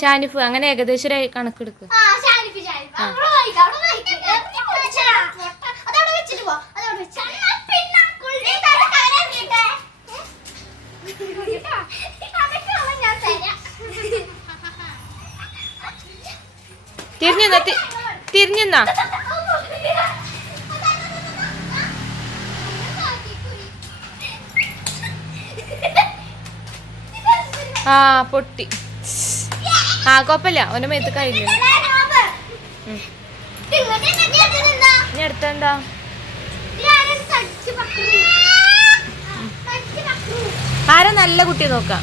കരഞ്ഞിട്ടെ. അങ്ങനെ ഏകദേശം ഞാൻ തരാം. തിരിഞ്ഞെന്നാ തിരിഞ്ഞെന്നാ ആ പൊട്ടി. ആ കൊപ്പല്ല ഓന്റെ മേത്ത് കഴിഞ്ഞു. ഇനി അടുത്തെന്താ. ആരാ നല്ല കുട്ടി? നോക്കാം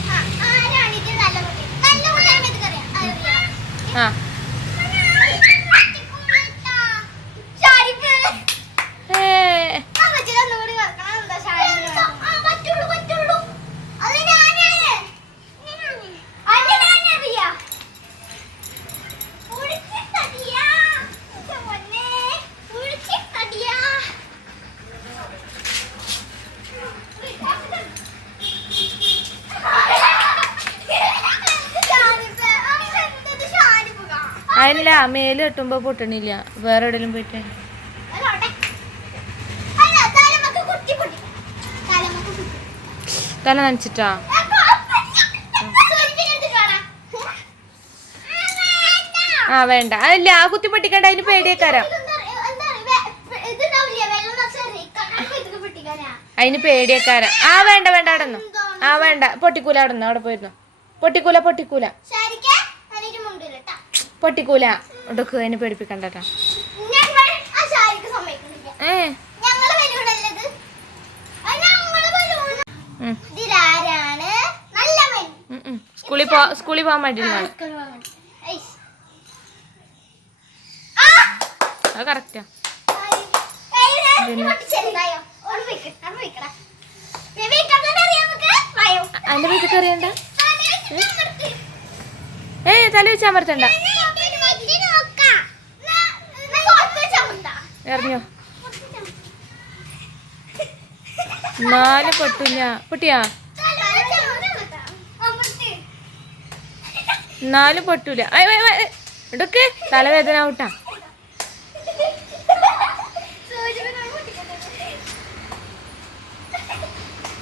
ആ, കാ? അതില്ല മേൽ കെട്ടുമ്പോ പൊട്ടണില്ല വേറെ എവിടെയും പോയിട്ട്. തല നനച്ചിട്ടാ. ആ, വേണ്ട. അതല്ല ആ കുത്തി പൊട്ടിക്കണ്ട അതിന് പേടിയേക്കാരാ അതിന് പേടിയേക്കാരാ ആ വേണ്ട വേണ്ട അവിടെ നിന്നു ആ വേണ്ട പൊട്ടിക്കൂല അവിടെ നിന്ന് അവിടെ പോയിരുന്നു പൊട്ടിക്കൂല പൊട്ടിക്കൂല പൊട്ടിക്കൂല. ഒടുക്ക് പേടിപ്പിക്കണ്ടട്ടാ. പേടിപ്പിക്കണ്ട. ഏ. സ്കൂളിൽ പോ സ്കൂളിൽ പോകാൻ ആൾക്കാര് അത് കറക്റ്റാ. അതിന്റെ വീട്ടിൽ അമർത്ത്. ഏ തല വെച്ച് അമർത്തണ്ട ഞാൻ പിന്നെ വെച്ച് നോക്കാം. ന്നാ- ന്നാ പുറത്ത് വെച്ച് അമർത്താം. എറിഞ്ഞോ. നാല് പൊട്ടില്ല. പൊട്ടിയാ. നാല് പൊട്ടൂല. എടുക്ക്. തലവേദന ഔട്ടാ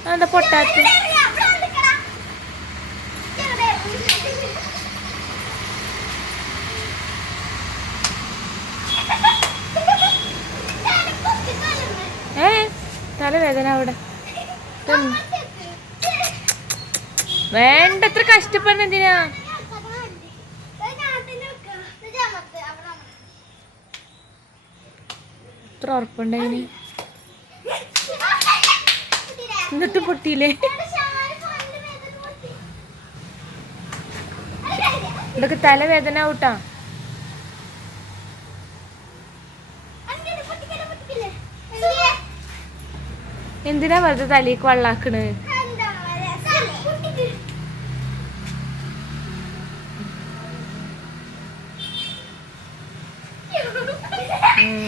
അതെന്താ പൊട്ടാത്ത? തലവേദന അവിടെ. വേണ്ട എത്ര കഷ്ടപ്പെടുന്ന എന്തിനാ? എത്ര ഉറപ്പുണ്ടായിന് എന്നിട്ട് പൊട്ടിയില്ലേ? ഇതൊക്കെ തലവേദന ഔട്ടാ എന്തിനാ വെറുതെ തലേക്ക് വള്ളാക്കണ്?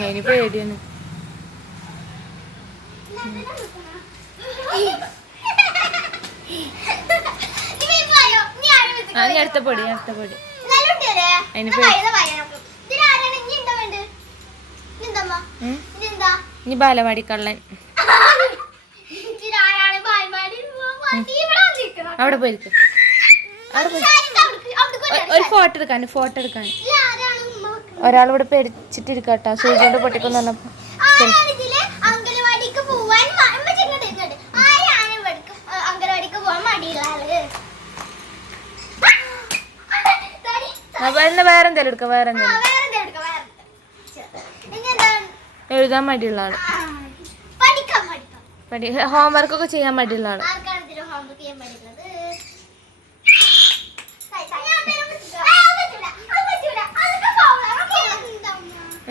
അതിന് പേടിയാണ്. ആ അടുത്ത പൊടി അടുത്ത പൊടി. അതിന്. ഇനി ബാലവാടി കള്ളൻ അവിടെ പോയിരിക്കും അവിടെ പോയി ഒരു ഫോട്ടോ എടുക്കാൻ ഫോട്ടോ എടുക്കാൻ. ഒരാൾ ഇവിടെ പേടിച്ചിട്ടിരിക്കട്ടോ സൂചി കൊണ്ട് പൊട്ടിക്കുന്നു പറഞ്ഞപ്പോ. എന്നാ വേറെ എന്തേലും എടുക്കാം, വേറെ എന്തേലും. എഴുതാൻ മടിയുള്ള ആൾ. പഠിക്കാൻ ഹോംവർക്ക് ഒക്കെ ചെയ്യാൻ മടിയുള്ള ആൾ.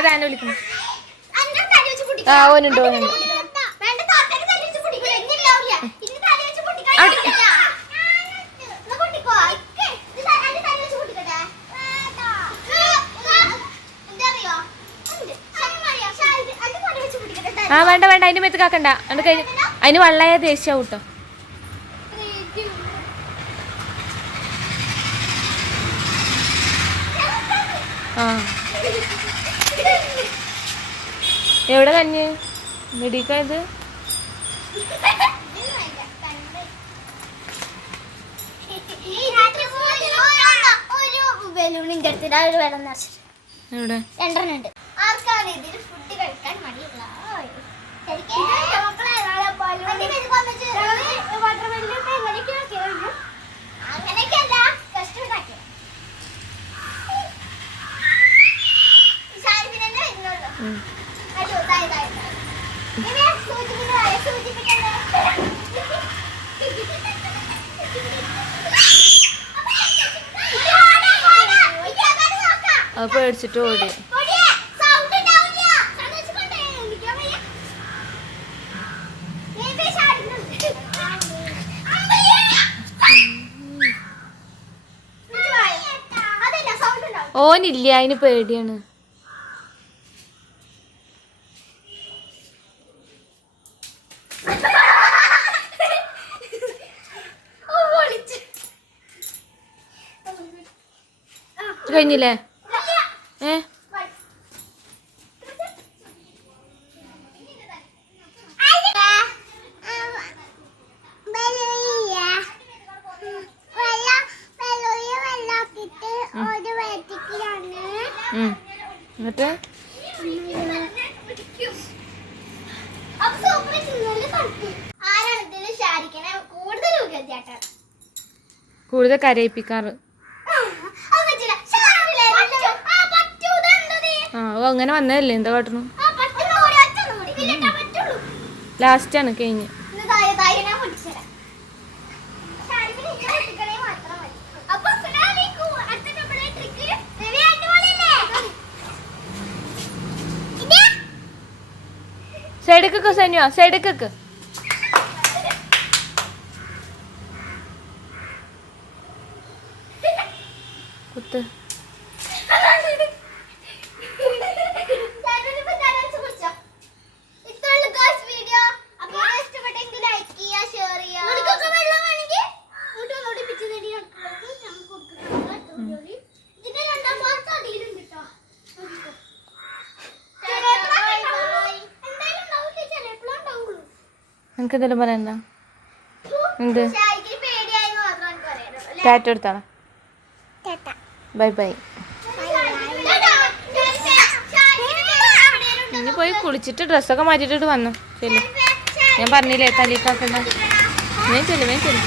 അതാണ് വിളിക്കുന്നത് ആ ആ. വേണ്ട വേണ്ട. അതിന്റെ മേത്ത് കാക്കണ്ട എന്നിട്ട് കഴിഞ്ഞ് അതിന് വള്ളായ ദേഷ്യാവും കേട്ടോ ആ. എവിടെ കഞ്ഞ്? മിടിക്ക എവിടെ? രണ്ടെണ്ണം ഉണ്ട്. ആർക്കാണ് ഇതിൽ ഫുഡ് കഴിക്കാൻ മടിയുള്ള അത് പേടിച്ചിട്ട് ഓടി. ഓനില്ല അതിന് പേടിയാണ്. കഴിഞ്ഞില്ലേ? എന്നിട്ട്? കൂടുതൽ കരയിപ്പിക്കാറ്. ആ ഓ അങ്ങനെ വന്നതല്ലേ എന്താ കാട്ടണം ലാസ്റ്റാണ് കഴിഞ്ഞ്. സൈഡ്ക്ക് സന്യ സൈഡ്ക്ക്. കുത്ത്. നിനക്ക് എന്തെങ്കിലും പറയാനാ എന്ത്? ടാറ്റ എടുത്താളാ. Bye bye. ഇനി പോയി കുളിച്ചിട്ട് ഡ്രസ്സൊക്കെ മാറ്റിയിട്ട് വന്നു. ചെല്ലു. ഞാൻ പറഞ്ഞില്ലേ തലീസാക്കണ്ട ഞാൻ ചെല്ലു ഞാൻ ചെല്ലു.